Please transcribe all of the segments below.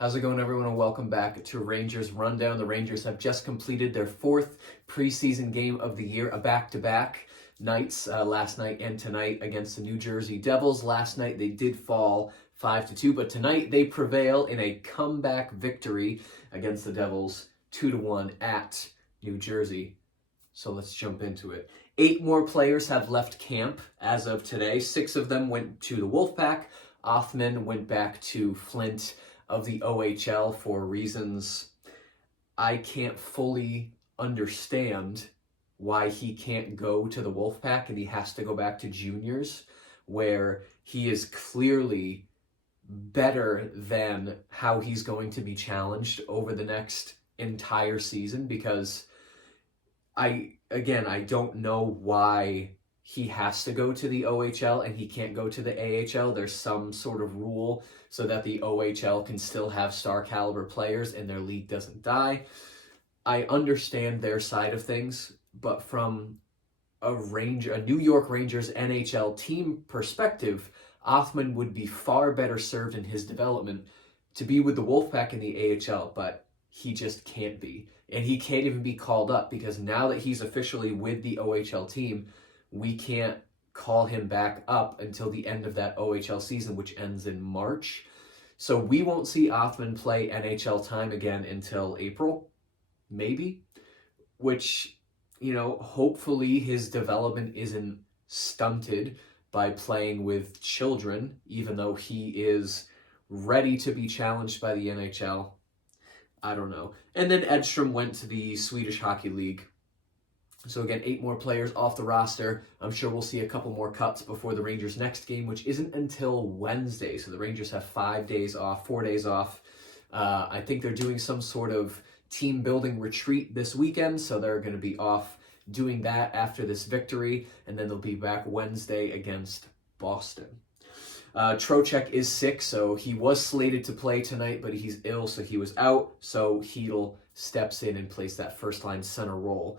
How's it going, everyone, and welcome back to Rangers Rundown. The Rangers have just completed their fourth preseason game of the year, a back-to-back nights, last night and tonight against the New Jersey Devils. Last night they did fall 5-2, but tonight they prevail in a comeback victory against the Devils 2-1 at New Jersey. So let's jump into it. 8 more players have left camp as of today. 6 of them went to the Wolfpack. Othman went back to Flint of the OHL for reasons I can't fully understand why he can't go to the Wolfpack and he has to go back to juniors, where he is clearly better than how he's going to be challenged over the next entire season, because I don't know why he has to go to the OHL and he can't go to the AHL. There's some sort of rule so that the OHL can still have star caliber players and their league doesn't die. I understand their side of things, but from a New York Rangers NHL team perspective, Othman would be far better served in his development to be with the Wolfpack in the AHL, but he just can't be. And he can't even be called up because now that he's officially with the OHL team, we can't call him back up until the end of that OHL season, which ends in March. So we won't see Othman play NHL time again until April, maybe, which, hopefully his development isn't stunted by playing with children, even though he is ready to be challenged by the NHL. I don't know. And then Edstrom went to the Swedish Hockey League. So again, 8 more players off the roster. I'm sure we'll see a couple more cuts before the Rangers' next game, which isn't until Wednesday. So the Rangers have 4 days off. I think they're doing some sort of team building retreat this weekend. So they're going to be off doing that after this victory. And then they'll be back Wednesday against Boston. Trocheck is sick, so he was slated to play tonight, but he's ill, so he was out. So Hedl steps in and plays that first-line center role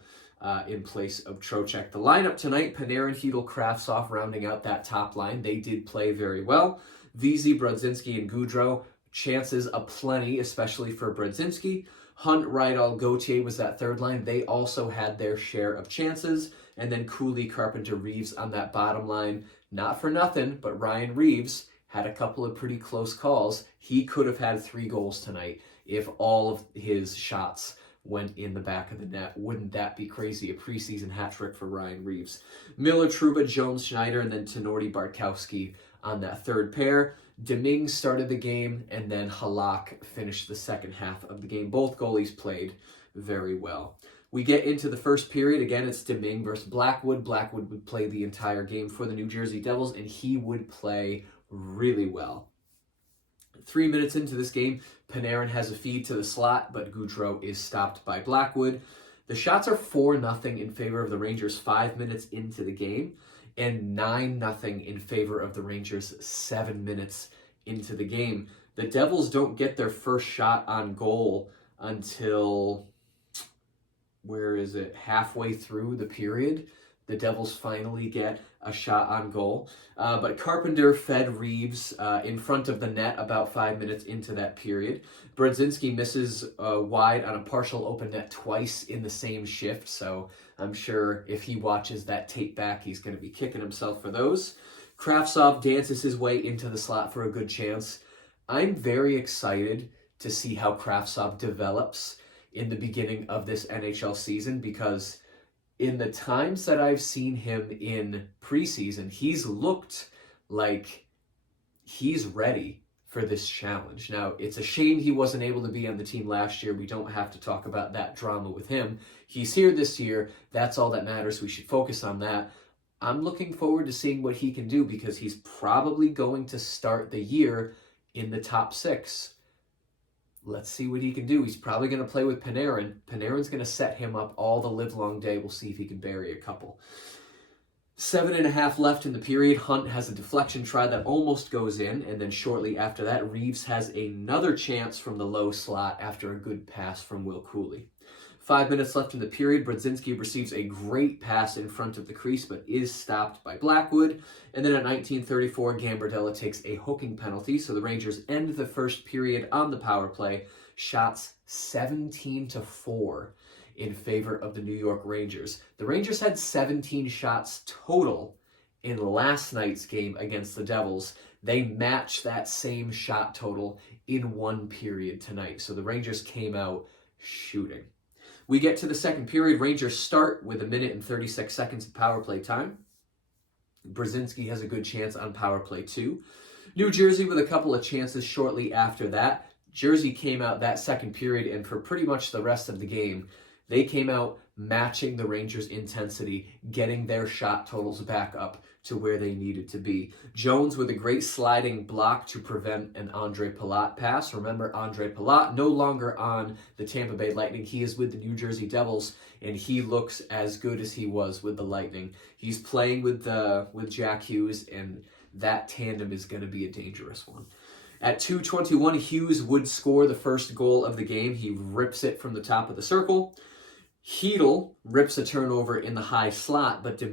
in place of Trocheck. The lineup tonight: Panarin, Hedl, Kravtsov rounding out that top line. They did play very well. Vesey, Brodzinski, and Gaudreau, chances aplenty, especially for Brodzinski. Hunt, Rydal, Gauthier was that third line. They also had their share of chances. And then Cooley, Carpenter, Reeves on that bottom line. Not for nothing, but Ryan Reeves had a couple of pretty close calls. He could have had 3 goals tonight if all of his shots went in the back of the net. Wouldn't that be crazy? A preseason hat trick for Ryan Reeves. Miller, Trouba, Jones, Schneider, and then Tenori, Bartkowski on that third pair. Domingue started the game, and then Halak finished the second half of the game. Both goalies played very well. We get into the first period. Again, it's Domingue versus Blackwood. Blackwood would play the entire game for the New Jersey Devils, and he would play really well. 3 minutes into this game, Panarin has a feed to the slot, but Gaudreau is stopped by Blackwood. The shots are 4-0 in favor of the Rangers 5 minutes into the game, and 9-0 in favor of the Rangers 7 minutes into the game. The Devils don't get their first shot on goal until, halfway through the period. The Devils finally get a shot on goal. But Carpenter fed Reeves in front of the net about 5 minutes into that period. Brodzinski misses wide on a partial open net twice in the same shift, so I'm sure if he watches that tape back, he's going to be kicking himself for those. Kravtsov dances his way into the slot for a good chance. I'm very excited to see how Kravtsov develops in the beginning of this NHL season, because in the times that I've seen him in preseason, he's looked like he's ready for this challenge. Now, it's a shame he wasn't able to be on the team last year. We don't have to talk about that drama with him. He's here this year. That's all that matters. We should focus on that. I'm looking forward to seeing what he can do, because he's probably going to start the year in the top 6. Let's see what he can do. He's probably going to play with Panarin. Panarin's going to set him up all the livelong day. We'll see if he can bury a couple. 7.5 left in the period. Hunt has a deflection try that almost goes in, and then shortly after that, Reeves has another chance from the low slot after a good pass from Will Cooley. 5 minutes left in the period. Brzezinski receives a great pass in front of the crease, but is stopped by Blackwood. And then at 19:34, Gambardella takes a hooking penalty. So the Rangers end the first period on the power play. Shots 17-4 in favor of the New York Rangers. The Rangers had 17 shots total in last night's game against the Devils. They matched that same shot total in one period tonight. So the Rangers came out shooting. We get to the second period. Rangers start with 1 minute and 36 seconds of power play time. Brzezinski has a good chance on power play 2. New Jersey with a couple of chances shortly after that. Jersey came out that second period, and for pretty much the rest of the game, they came out matching the Rangers' intensity, getting their shot totals back up to where they needed to be. Jones with a great sliding block to prevent an Andre Palat pass. Remember, Andre Palat no longer on the Tampa Bay Lightning. He is with the New Jersey Devils, and he looks as good as he was with the Lightning. He's playing with Jack Hughes, and that tandem is going to be a dangerous one. At 2:21, Hughes would score the first goal of the game. He rips it from the top of the circle. Hedl rips a turnover in the high slot, but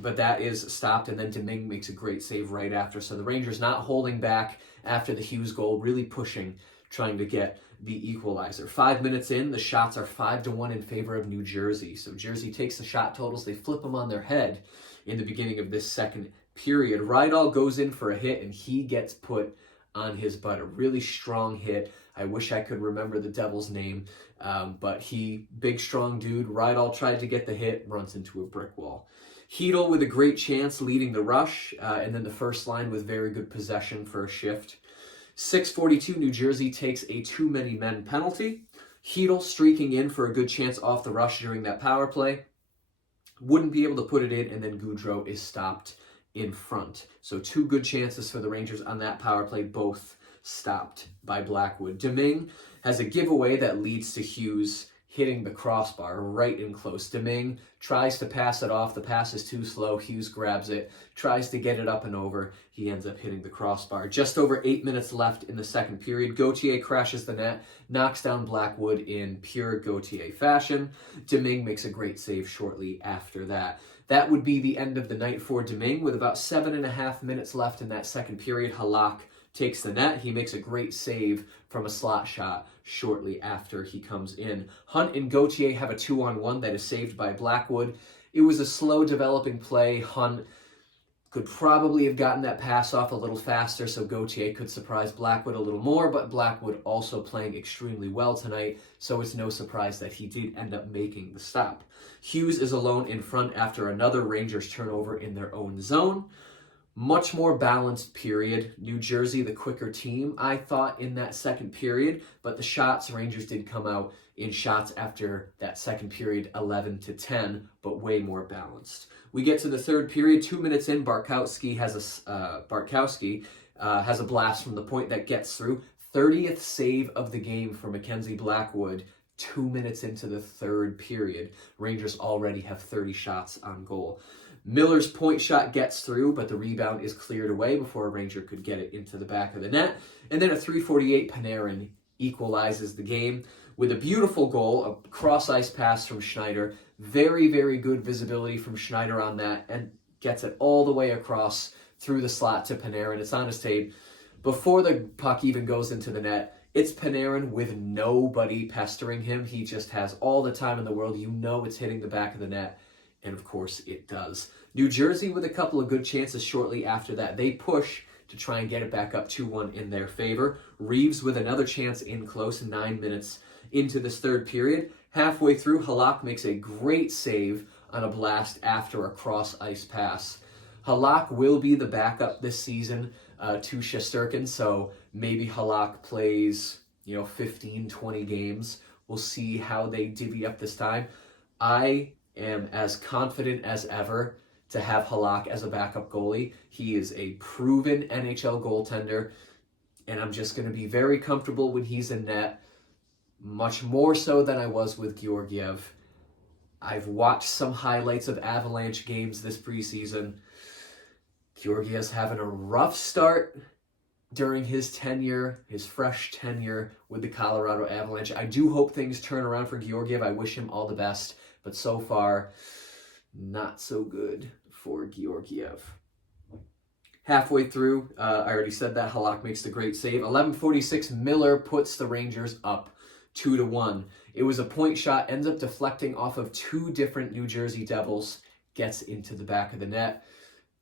but that is stopped, and then Domingue makes a great save right after. So the Rangers not holding back after the Hughes goal, really pushing, trying to get the equalizer. 5 minutes in, the shots are 5-1 in favor of New Jersey. So Jersey takes the shot totals, they flip them on their head in the beginning of this second period. Rydal goes in for a hit, and he gets put on his butt. A really strong hit. I wish I could remember the Devil's name, but big, strong dude. Rydal tried to get the hit, runs into a brick wall. Hedl with a great chance leading the rush, and then the first line with very good possession for a shift. 6:42, New Jersey takes a too many men penalty. Hedl streaking in for a good chance off the rush during that power play. Wouldn't be able to put it in, and then Gaudreau is stopped in front. So 2 good chances for the Rangers on that power play, both stopped by Blackwood. Domingue has a giveaway that leads to Hughes hitting the crossbar right in close. Domingue tries to pass it off. The pass is too slow. Hughes grabs it, tries to get it up and over. He ends up hitting the crossbar. Just over 8 minutes left in the second period. Gauthier crashes the net, knocks down Blackwood in pure Gauthier fashion. Domingue makes a great save shortly after that. That would be the end of the night for Domingue. With about 7.5 minutes left in that second period, Halak takes the net. He makes a great save from a slot shot shortly after he comes in. Hunt and Gauthier have a 2-on-1 that is saved by Blackwood. It was a slow developing play. Hunt could probably have gotten that pass off a little faster so Gauthier could surprise Blackwood a little more, but Blackwood also playing extremely well tonight, so it's no surprise that he did end up making the stop. Hughes is alone in front after another Rangers turnover in their own zone. Much more balanced period. New Jersey, the quicker team, I thought, in that second period, but the shots, Rangers did come out in shots after that second period, 11-10, but way more balanced. We get to the third period, 2 minutes in, Bartkowski has a blast from the point that gets through. 30th save of the game for Mackenzie Blackwood, 2 minutes into the third period. Rangers already have 30 shots on goal. Miller's point shot gets through, but the rebound is cleared away before a Ranger could get it into the back of the net. And then at 3:48, Panarin equalizes the game with a beautiful goal, a cross-ice pass from Schneider. Very, very good visibility from Schneider on that, and gets it all the way across through the slot to Panarin. It's on his tape. Before the puck even goes into the net, it's Panarin with nobody pestering him. He just has all the time in the world. You know it's hitting the back of the net. And of course it does. New Jersey with a couple of good chances shortly after that. They push to try and get it back up 2-1 in their favor. Reeves with another chance in close, 9 minutes into this third period. Halfway through, Halak makes a great save on a blast after a cross-ice pass. Halak will be the backup this season to Shesterkin, so maybe Halak plays 15, 20 games. We'll see how they divvy up this time. I am as confident as ever to have Halak as a backup goalie. He is a proven NHL goaltender, and I'm just going to be very comfortable when he's in net, much more so than I was with Georgiev. I've watched some highlights of Avalanche games this preseason. Georgiev's having a rough start, during his fresh tenure with the Colorado Avalanche. I do hope things turn around for Georgiev. I wish him all the best, but so far, not so good for Georgiev. Halfway through, I already said that, Halak makes the great save. 11:46, Miller puts the Rangers up 2-1. It was a point shot, ends up deflecting off of two different New Jersey Devils, gets into the back of the net.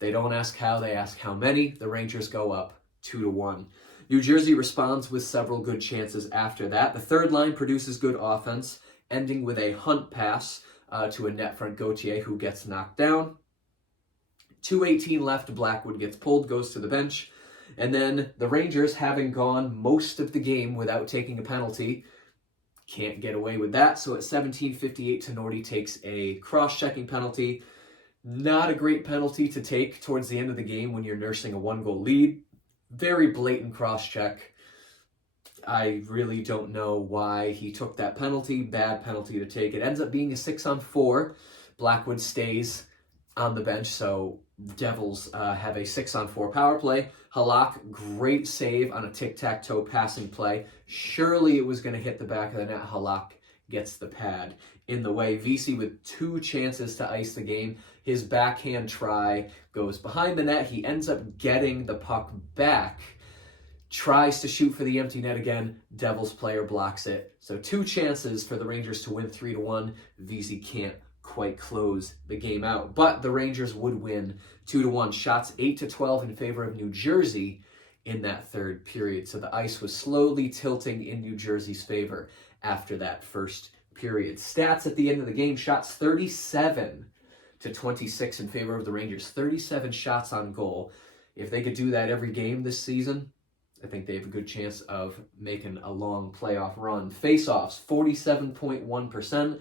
They don't ask how, they ask how many. The Rangers go up 2-1. New Jersey responds with several good chances after that. The third line produces good offense, ending with a Hunt pass to a net front Gauthier, who gets knocked down. 2:18 left, Blackwood gets pulled, goes to the bench. And then the Rangers, having gone most of the game without taking a penalty, can't get away with that. So at 17:58, Tenorti takes a cross-checking penalty. Not a great penalty to take towards the end of the game when you're nursing a 1-goal lead. Very blatant cross-check. I really don't know why he took that penalty. Bad penalty to take. It ends up being a 6-on-4. Blackwood stays on the bench, so Devils have a 6-on-4 power play. Halak, great save on a tic-tac-toe passing play. Surely it was going to hit the back of the net. Halak gets the pad in the way. Vesey with two chances to ice the game. His backhand try goes behind the net. He ends up getting the puck back. Tries to shoot for the empty net again. Devils player blocks it. So two chances for the Rangers to win 3-1. Vesey can't quite close the game out. But the Rangers would win 2-1. Shots 8-12 in favor of New Jersey in that third period. So the ice was slowly tilting in New Jersey's favor after that first period. Stats at the end of the game: shots 37-26 in favor of the Rangers. 37 shots on goal. If they could do that every game this season, I think they have a good chance of making a long playoff run. Face-offs, 47.1%.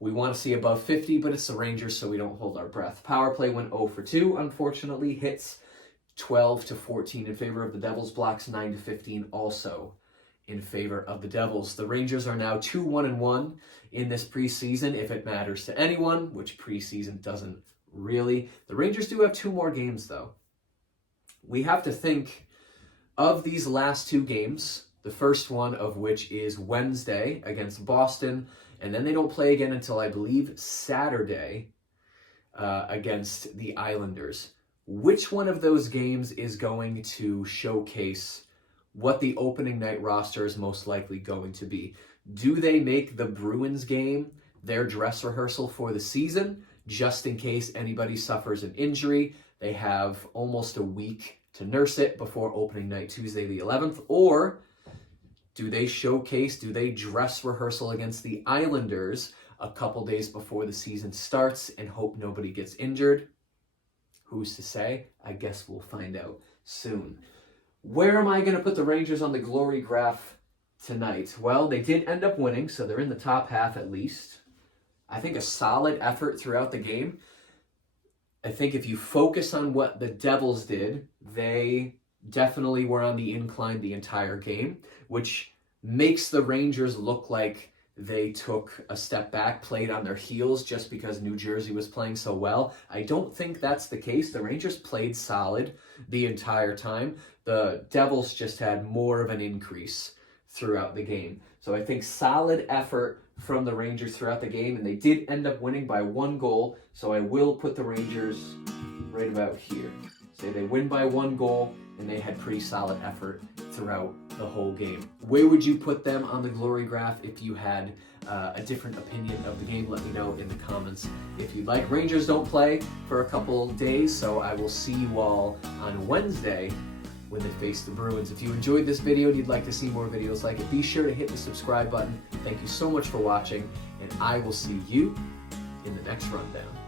We want to see above 50, but it's the Rangers, so we don't hold our breath. Power play went 0 for 2, unfortunately. Hits 12-14 in favor of the Devils. Blocks 9-15 also in favor of the Devils. The Rangers are now 2-1-1 in this preseason, if it matters to anyone, which preseason doesn't really. The Rangers do have 2 more games, though. We have to think of these last 2 games, the first one of which is Wednesday against Boston, and then they don't play again until, I believe, Saturday against the Islanders. Which one of those games is going to showcase what the opening night roster is most likely going to be? Do they make the Bruins game their dress rehearsal for the season, just in case anybody suffers an injury? They have almost a week to nurse it before opening night, Tuesday the 11th. Or do they dress rehearsal against the Islanders a couple days before the season starts and hope nobody gets injured? Who's to say? I guess we'll find out soon. Where am I going to put the Rangers on the glory graph tonight? Well, they did end up winning, so they're in the top half at least. I think a solid effort throughout the game. I think if you focus on what the Devils did, they definitely were on the incline the entire game, which makes the Rangers look like they took a step back, played on their heels just because New Jersey was playing so well. I don't think that's the case. The Rangers played solid the entire time. The Devils just had more of an increase throughout the game. So I think solid effort from the Rangers throughout the game, and they did end up winning by 1 goal. So I will put the Rangers right about here. Say they win by 1 goal, and they had pretty solid effort throughout the whole game. Where would you put them on the glory graph if you had a different opinion of the game? Let me know in the comments if you'd like. Rangers don't play for a couple days, so I will see you all on Wednesday when they face the Bruins. If you enjoyed this video and you'd like to see more videos like it, be sure to hit the subscribe button. Thank you so much for watching, and I will see you in the next rundown.